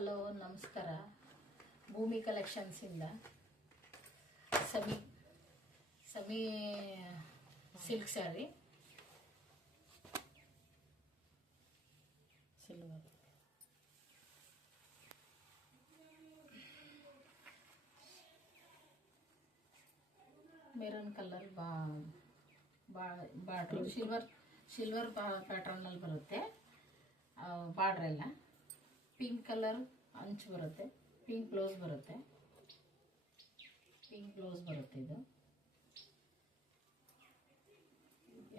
Hello ನಮಸ್ಕಾರ. ಭೂಮಿ ಕಲೆಕ್ಷನ್ಸಿಂದ semi silk saree silver maroon colour border silver ಪ್ಯಾಟರ್ನಲ್ಲಿ ಬರುತ್ತೆ. ಬಾರ್ಡ್ರ್ ಎಲ್ಲ ಪಿಂಕ್ ಕಲರ್ ಅಂಚು ಬರುತ್ತೆ. ಪಿಂಕ್ ಬ್ಲೌಸ್ ಬರುತ್ತೆ. ಇದು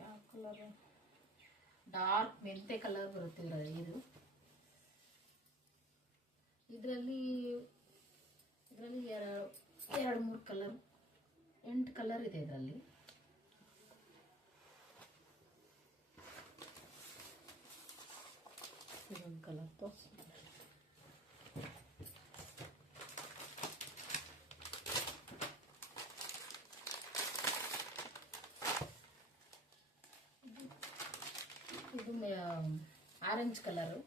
ಯಾವ ಕಲರ್? ಡಾರ್ಕ್ ಮೆಂತೆ ಕಲರ್ ಬರುತ್ತೆ ಇದು. ಇದರಲ್ಲಿ 2-3 ಕಲರ್, 8 ಕಲರ್ ಇದೆ ಇದರಲ್ಲಿ. ಇದೊಂದು ಕಲರ್ ತೋರಿಸಿ. ಇದು ಆರೆಂಜ್ ಕಲರು,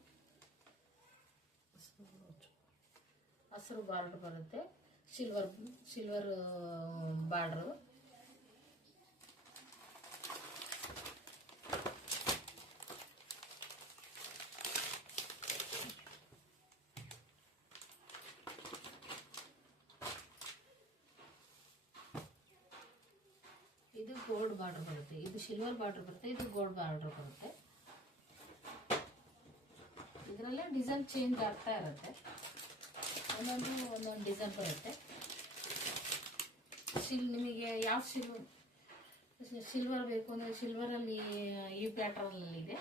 ಹಸಿರು ಬಾರ್ಡರ್ ಬರುತ್ತೆ. Silver border. ಇದು ಗೋಲ್ಡ್ ಬಾರ್ಡರ್ ಬರುತ್ತೆ. ಇದು ಸಿಲ್ವರ್ ಬಾರ್ಡರ್ ಬರುತ್ತೆ. ಇದು ಗೋಲ್ಡ್ ಬಾರ್ಡರ್ ಬರುತ್ತೆ. ಇದರಲ್ಲೇ ಡಿಸೈನ್ ಚೇಂಜ್ ಆಗ್ತಾ ಇರುತ್ತೆ. ಒಂದೊಂದು ಡಿಸೈನ್ ಬರುತ್ತೆ. ನಿಮಗೆ ಯಾವ ಸಿಲ್ವರ್ ಬೇಕು ಅಂದರೆ ಸಿಲ್ವರಲ್ಲಿ ಈ ಪ್ಯಾಟರ್ನಲ್ಲಿ ಇದೆ.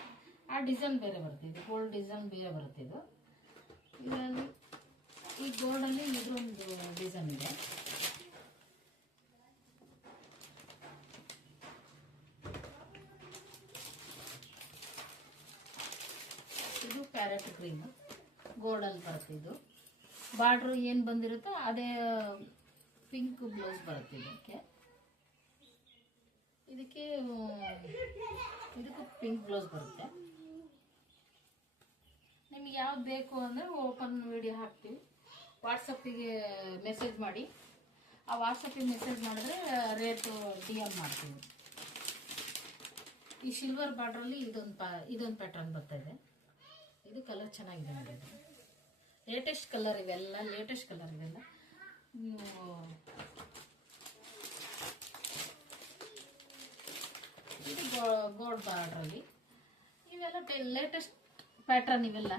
ಆ ಡಿಸೈನ್ ಬೇರೆ ಬರುತ್ತೆ. ಇದು ಗೋಲ್ಡ್ ಡಿಸೈನ್ ಬೇರೆ ಬರುತ್ತೆ. ಇದರಲ್ಲಿ ಈ ಗೋಲ್ಡಲ್ಲಿ ಇದೊಂದು ಡಿಸೈನ್ ಇದೆ. ಇದು ಪ್ಯಾರೆಟ್ ಗ್ರೀನ್ ಗೋಲ್ಡಲ್ಲಿ ಬರುತ್ತೆ. ಇದು ಬಾರ್ಡ್ರ್ ಏನು ಬಂದಿರುತ್ತೋ ಅದೇ ಪಿಂಕ್ ಬ್ಲೌಸ್ ಬರುತ್ತೆ. ಇದಕ್ಕೂ ಪಿಂಕ್ ಬ್ಲೌಸ್ ಬರುತ್ತೆ. ನಿಮಗೆ ಯಾವ್ದು ಬೇಕು ಅಂದರೆ ಓಪನ್ ವಿಡಿಯೋ ಹಾಕ್ತೀವಿ. ವಾಟ್ಸಪ್ಪಿಗೆ ಮೆಸೇಜ್ ಮಾಡಿ. ಆ ವಾಟ್ಸಪ್ಪಿಗೆ ಮೆಸೇಜ್ ಮಾಡಿದ್ರೆ ರೇಟು DM ಮಾಡ್ತೀವಿ. ಈ ಸಿಲ್ವರ್ ಬಾರ್ಡ್ರಲ್ಲಿ ಇದೊಂದು ಪ್ಯಾಟರ್ನ್ ಬರ್ತಾಯಿದೆ. ಇದು ಕಲರ್ ಚೆನ್ನಾಗಿದೆ ನೋಡಿ. ಲೇಟೆಸ್ಟ್ ಕಲರ್ ಇವೆಲ್ಲ. ಇದು ಗೋಲ್ಡ್ ಬಾರ್ಡ್ರಲ್ಲಿ ಇವೆಲ್ಲ ಲೇಟೆಸ್ಟ್ ಪ್ಯಾಟರ್ನ್ ಇವೆಲ್ಲ.